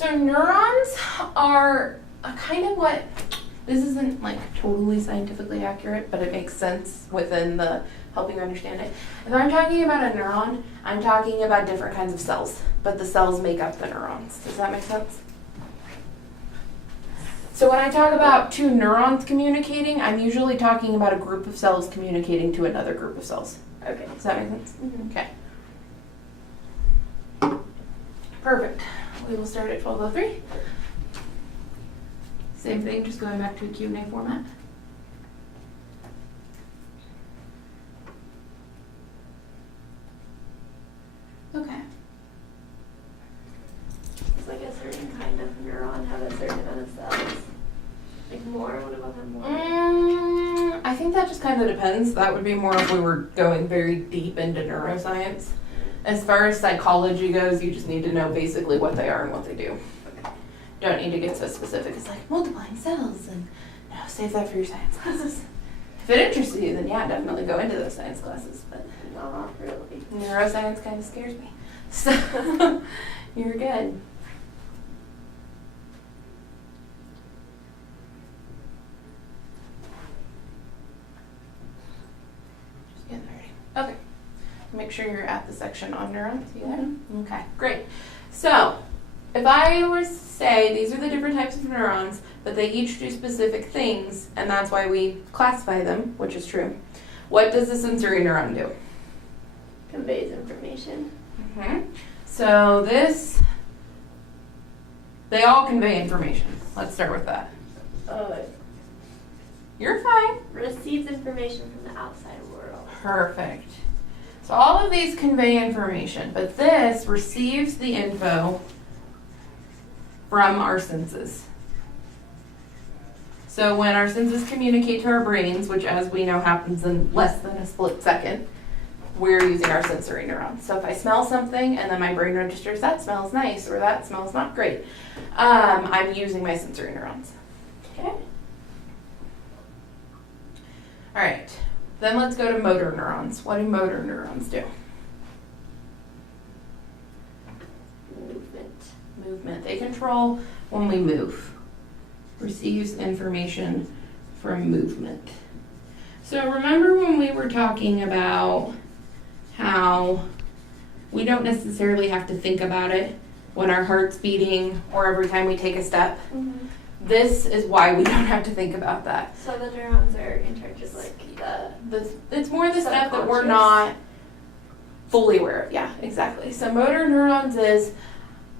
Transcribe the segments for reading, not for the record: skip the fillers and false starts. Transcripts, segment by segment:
So neurons are a kind of what, this isn't like totally scientifically accurate, but it makes sense within the helping you understand it. If I'm talking about a neuron, I'm talking about different kinds of cells, but the cells make up the neurons. Does that make sense? So when I talk about two neurons communicating, I'm usually talking about a group of cells communicating to another group of cells. Okay. Does that make sense? Mm-hmm. Okay. Perfect. We will start at 12:03. Same thing, just going back to a Q&A format. Okay. It's like a certain kind of neuron have a certain amount of cells. Like more? What about them more? I think that just kind of depends. That would be more if we were going very deep into neuroscience. As far as psychology goes, you just need to know basically what they are and what they do. Don't need to get so specific. It's like multiplying cells, and no, save that for your science classes. If it interests you, then yeah, definitely go into those science classes. But Not really. neuroscience kind of scares me. So you're good. Just getting ready. Okay. Make sure you're at the section on neurons. You there? Mm-hmm. Okay, great. So, if I were to say these are the different types of neurons, but they each do specific things, and that's why we classify them, which is true. What does the sensory neuron do? Conveys information. So they all convey information. Let's start with that. You're fine. Receives information from the outside world. Perfect. So all of these convey information, but this receives the info from our senses. So when our senses communicate to our brains, which as we know happens in less than a split second, we're using our sensory neurons. So if I smell something and then my brain registers that smells nice or that smells not great, I'm using my sensory neurons. Okay? All right. Then let's go to motor neurons. What do motor neurons do? Movement. They control when we move. Receives information from movement. So remember when we were talking about how we don't necessarily have to think about it when our heart's beating or every time we take a step? Mm-hmm. This is why we don't have to think about that. So the neurons are in charge of like It's more the stuff that we're subconscious. not fully aware of. Yeah, exactly. So motor neurons is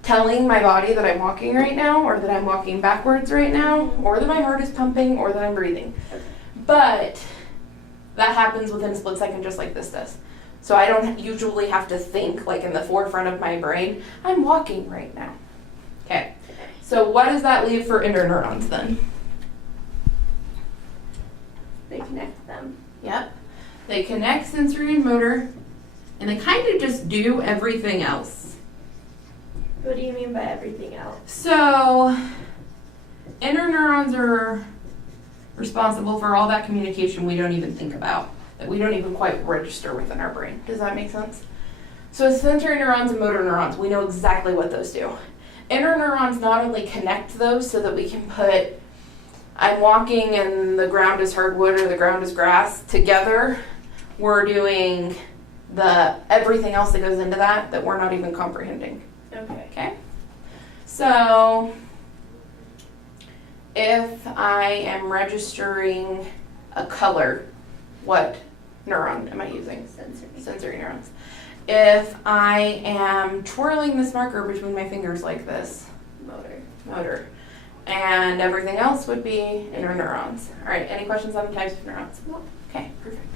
telling my body that I'm walking right now, or that I'm walking backwards right now, or that my heart is pumping, or that I'm breathing. But that happens within a split second just like this does. So I don't usually have to think like in the forefront of my brain, I'm walking right now. Okay. So what does that leave for interneurons then? They connect them. Yep. They connect sensory and motor, and they kind of just do everything else. What do you mean by everything else? So, interneurons are responsible for all that communication we don't even think about, that we don't even quite register within our brain. Does that make sense? So sensory neurons and motor neurons, we know exactly what those do. Interneurons not only connect those so that we can put I'm walking and the ground is hardwood or the ground is grass together, we're doing the everything else that goes into that we're not even comprehending. Okay? So if I am registering a color, what neuron am I using? Sensory neurons. If I am twirling this marker between my fingers like this, motor. And everything else would be interneurons. All right, any questions on the types of neurons? No. Okay, perfect.